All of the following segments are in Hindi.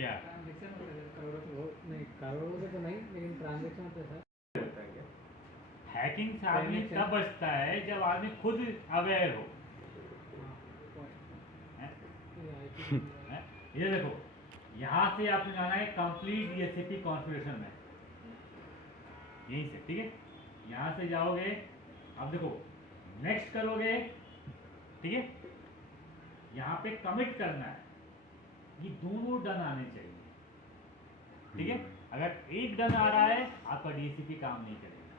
क्या ट्रांजेक्शन होता है करोड़ों से बहुत नहीं, करोड़ों से तो नहीं, लेकिन ट्रांजेक्शन होता है सर। होता है क्या? हैकिंग से आदमी Payment तब बचता है जब आदमी खुद अवेयर हो। हाँ point। हैं? ये IP हैं? ये देखो, यहाँ से आपने जाना है कंप्लीट DHCP कॉन्फ़िगरेशन में, यहीं से, ठीक है। यहाँ से जाओगे, अब देखो नेक्स्ट करोगे, ठीक है। यहाँ पे कमिट करना है, ये दोनों डन आने चाहिए, ठीक है। अगर एक डन आ रहा है आपका DHCP काम नहीं करेगा,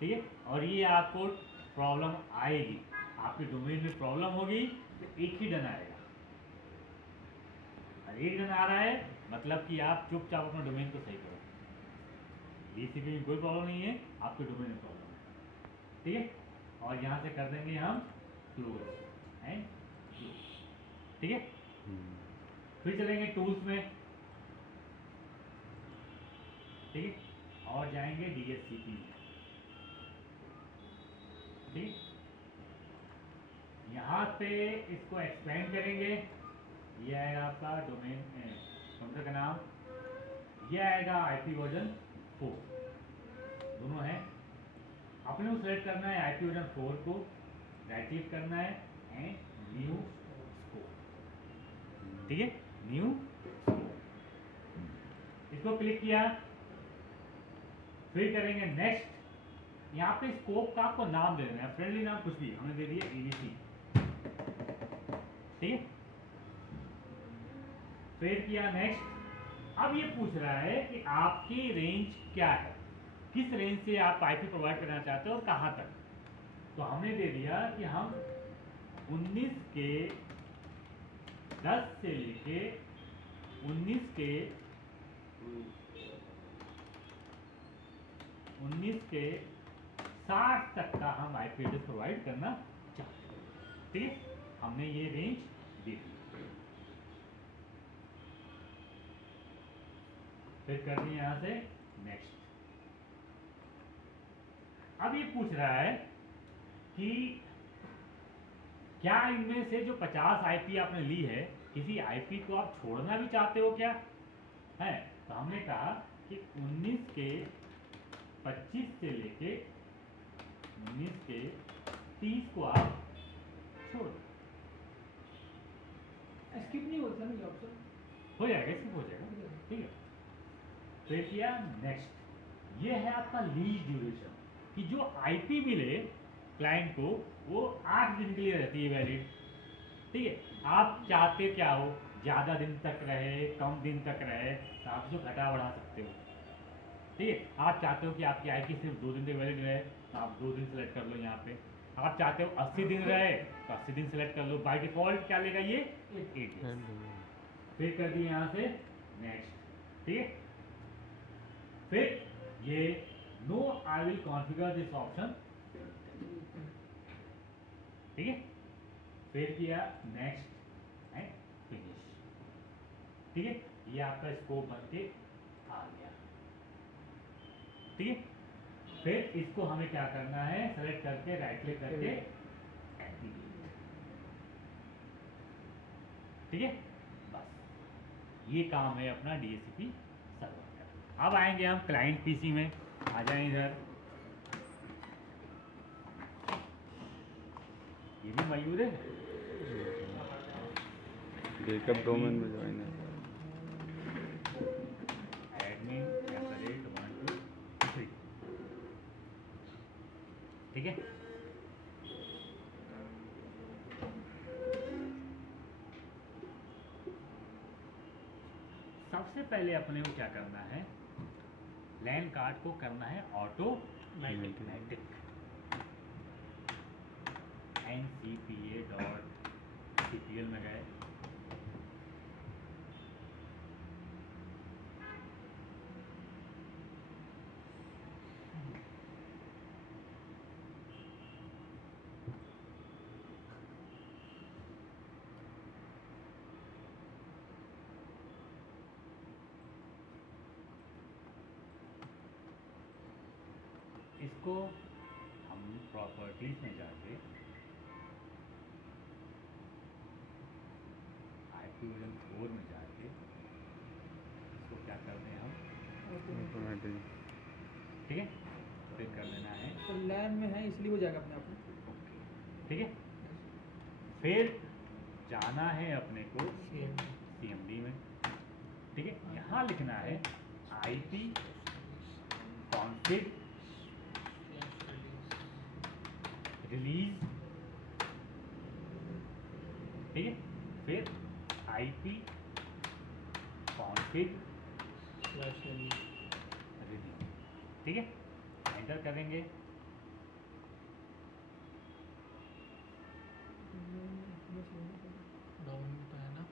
ठीक है। और ये आपको प्रॉब्लम आएगी, आपके डोमेन में प्रॉब्लम होगी तो एक ही डन आएगा। और एक डन आ रहा है मतलब कि आप चुपचाप अपना डोमेन को सही करो, DHCP में कोई प्रॉब्लम नहीं है, आपके डोमेन में प्रॉब्लम है, ठीक है। और यहाँ से कर देंगे हम क्लोज एंड क्लोज, ठीक है। फिर चलेंगे टूल्स में, ठीक है, और जाएंगे DHCP में, ठीक। यहाँ पे इसको एक्सपेंड करेंगे, ये आएगा आपका डोमेन काउंटर का नाम, ये आएगा IP वर्जन 4, दोनों है। अपने को सेलेक्ट करना है IP वर्जन 4 को, राइट क्लिक करना है एंड न्यू स्कोप, ठीक है, न्यू स्कोप, इसको क्लिक किया। फिर करेंगे नेक्स्ट, यहाँ पे स्कोप का आपको नाम दे देना है, फ्रेंडली नाम कुछ भी, हमने दे दिया ABC, ठीक है। फिर किया नेक्स्ट। अब ये पूछ रहा है कि आपकी रेंज क्या है, किस रेंज से आप IP प्रोवाइड करना चाहते हो और कहाँ तक। तो हमने दे दिया कि हम 19 के 10 से लेके 19 के 60 तक का हम IP एड्रेस प्रोवाइड करना चाहते हैं, ठीक है। हमने ये रेंज दे दी। फिर कर दिए यहाँ से नेक्स्ट। अब ये पूछ रहा है कि क्या इनमें से जो 50 IP आपने ली है, किसी IP को आप छोड़ना भी चाहते हो क्या है। तो हमने कहा कि 19 के 25 से लेके 19 के 30 को आप छोड़ दो, स्किप नहीं होता ना ये ऑप्शन, हो जाएगा, इसको हो जाएगा, ठीक है। फिर किया नेक्स्ट। ये है आपका लीज ड्यूरेशन, कि जो IP मिले क्लाइंट को वो 8 दिन के लिए रहती है वैलिड, ठीक है। आप चाहते क्या हो, ज़्यादा दिन तक रहे, कम दिन तक रहे, तो आप इसको घटा बढ़ा सकते हो, ठीक है। आप चाहते हो कि आपकी IP सिर्फ 2 दिन तक वैलिड रहे, तो आप 2 दिन सेलेक्ट कर लो यहाँ पे। आप चाहते हो 80 दिन रहे तो 80 दिन सेलेक्ट कर लो। बाय डिफॉल्ट क्या लेगा ये 8 डेज। फिर कर दिए यहाँ से नेक्स्ट, ठीक है। फिर ये no I will configure this option, ठीक है। फिर किया नेक्स्ट एंड फिनिश, ठीक है। ये आपका स्कोप बन के आ गया, ठीक है। फिर इसको हमें क्या करना है, सेलेक्ट करके राइट क्लिक करके एक्टिवेट, ठीक है। बस ये काम है अपना DHCP सर्वर का। अब आएंगे हम क्लाइंट PC में, आ जाए इधर। ये भी मयूर है, बैकअप डोमेन में ज्वाइन है। एडमिन @ 1 2 3, ठीक है। सबसे पहले अपने को क्या करना है, लैन कार्ड को करना है ऑटोमेटिक, ncpa.cpl में गए, इसको हम प्रॉपर्टीज में जाके IP मोर में जाके इसको क्या करते हैं हम, ऑटोमेटिक ठीक है, फिर कर देना है तो लैन में है इसलिए हो जाएगा अपने आप में। ठीक है। फिर जाना है अपने को CMD में, ठीक है। यहाँ लिखना है IP config रिलीज, ठीक है। फिर IP config रिलीज, ठीक है। एंटर करेंगे, डाउन तो है ना,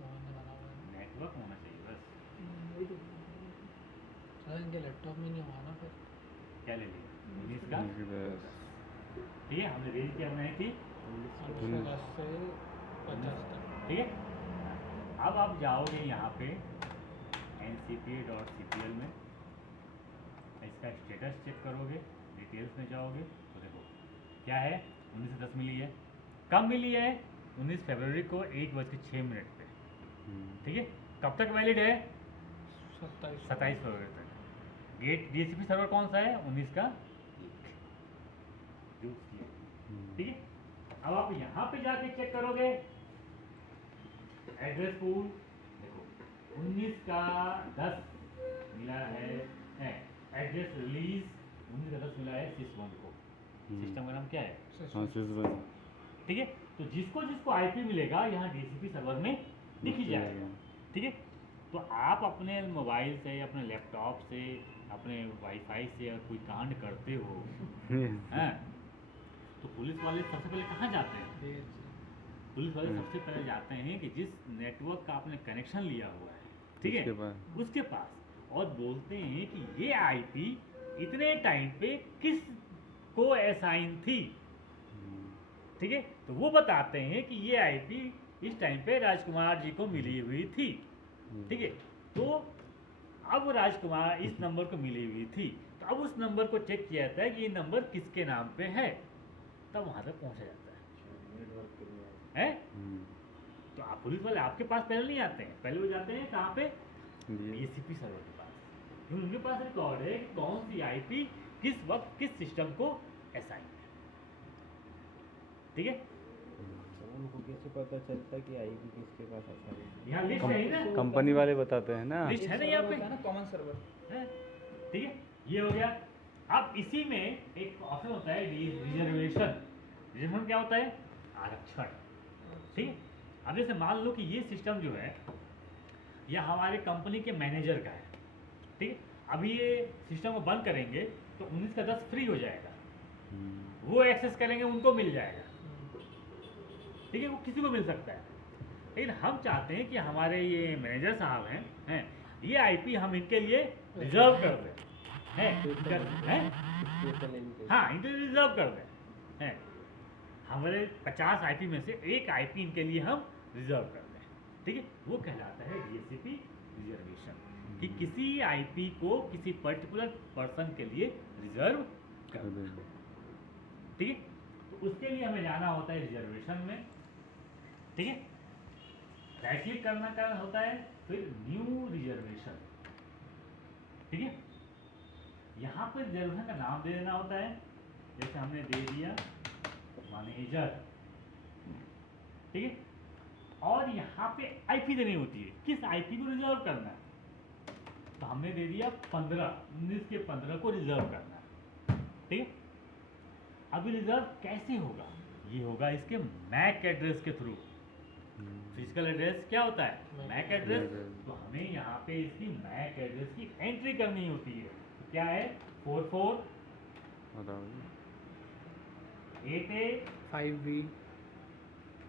डाउन वाला हुआ है। नेटवर्क होना चाहिए बस। सर इनके लैपटॉप में नहीं हुआ ना फिर। क्या ले लिया 19 का, 19 ठीक है। हमने रेंज क्या बनाई थी, 810 से 50 तक। ठीक है। अब आप जाओगे यहाँ पे ncpa.cpl में, इसका स्टेटस चेक करोगे, डिटेल्स में जाओगे तो देखो क्या है, 1910 मिली है। कब मिली है, 19 फरवरी को 1:06 पे, ठीक है। कब तक वैलिड है, 27 फरवरी तक। गेट DHCP सर्वर कौन सा है, 19 का, ठीक है। अब आप यहाँ पे जाके चेक करोगे एड्रेस पूल, देखो 19 का 10 मिला है, एड्रेस रिलीज 19 का 10 मिला है SIS1 को। सिस्टम का नाम क्या है, हाँ SIS1, ठीक है। तो जिसको जिसको IP मिलेगा यहाँ DHCP सर्वर में दिख ही जाएगा, ठीक है। तो आप अपने मोबाइल से, अपने लैपटॉप से, अपने वाईफाई से अगर कोई कांड करते हो हैं, तो पुलिस वाले सबसे पहले कहाँ जाते हैं, पुलिस वाले सबसे पहले जाते हैं कि जिस नेटवर्क का आपने कनेक्शन लिया हुआ है, ठीक है, उसके पास, और बोलते हैं कि ये IP इतने टाइम पे किस को असाइन थी, ठीक है। तो वो बताते हैं कि ये IP इस टाइम पे राजकुमार जी को मिली हुई थी, ठीक है। तो अब राजकुमार इस नंबर को मिली हुई थी, तो अब उस नंबर को चेक किया जाता है कि ये नंबर किसके नाम पे है, तब वहाँ तक पहुँचा जाता है। तो आप पुलिस वाले आपके पास पहले नहीं आते हैं, पहले वो जाते हैं कहाँ पे, DHCP सर्वर के पास, क्योंकि उनके पास रिकॉर्ड है कि कौन सी IP किस वक्त किस सिस्टम को असाइन है, ठीक है। उनको कैसे पता चलता है कि IP किसके पास आता है? यहाँ लिस्ट है ही ना, कंपनी वाले बताते हैं ना। लिस्ट है ना यहाँ पे, ना कॉमन सर्वर है? ठीक है, ये हो गया। अब इसी में एक ऑप्शन होता है रिजर्वेशन। रिजर्वेशन क्या होता है, आरक्षण, ठीक है। अब जैसे मान लो कि ये सिस्टम जो है यह हमारे कंपनी के मैनेजर का है, ठीक है। अभी ये सिस्टम को बंद करेंगे तो 19 का 10 फ्री हो जाएगा, वो एक्सेस करेंगे उनको मिल जाएगा, ठीक है, वो किसी को मिल सकता है। लेकिन हम चाहते हैं कि हमारे ये मैनेजर साहब हैं, ये IP हम इनके लिए रिजर्व कर दें, हैं, हाँ इनके लिए रिजर्व कर दें, हैं। हमारे 50 IP में से एक IP इनके लिए हम रिजर्व कर दें, ठीक है। वो कहलाता है DHCP रिजर्वेशन, कि किसी IP को किसी पर्टिकुलर पर्सन के लिए रिजर्व कर दें, ठीक है। तो उसके लिए हमें जाना होता है रिजर्वेशन में, ठीक है। राइट क्लिक करना का होता है, फिर न्यू रिजर्वेशन, ठीक है। यहाँ पर रिजर्वेशन का नाम दे देना होता है, जैसे हमने दे दिया मैनेजर, ठीक है। और यहाँ पे IP देनी होती है, किस IP को रिजर्व करना है, तो हमने दे दिया 15, 19 के 15 को रिजर्व करना है, ठीक है। अभी रिजर्व कैसे होगा, ये होगा इसके मैक एड्रेस के थ्रू। फिजिकल एड्रेस क्या होता है, मैक एड्रेस, तो हमें यहाँ पे इसकी मैक एड्रेस की एंट्री करनी होती है। तो क्या है, 44 88 5B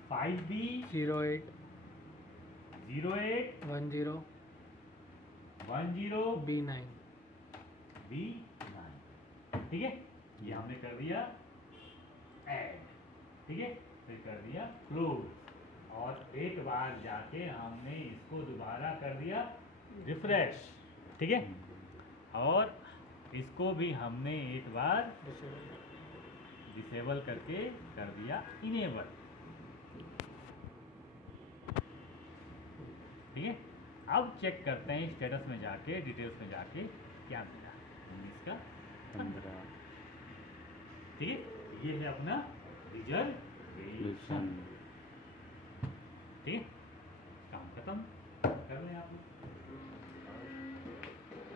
5B 08 08 10 10 B9 B9, ठीक है। ये हमने कर दिया ऐड, ठीक है, फिर कर दिया क्लोज, और एक बार जाके हमने इसको दोबारा कर दिया रिफ्रेश, ठीक है। और इसको भी हमने एक बार डिसेबल करके कर दिया इनेबल, अब चेक करते हैं स्टेटस में जाके, डिटेल्स में जाके क्या मिला 19 का 15। 15 ठीक है, ये है अपना रिजर्वेशन। ठीक है, काम खत्म, कर लें आप लोग।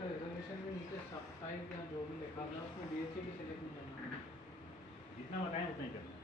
रिजर्वेशन में नीचे सब टाइप या जो भी लिखा था उसमें DHC की सिलेक्ट नहीं करना। जितना बताएं उतना ही करना।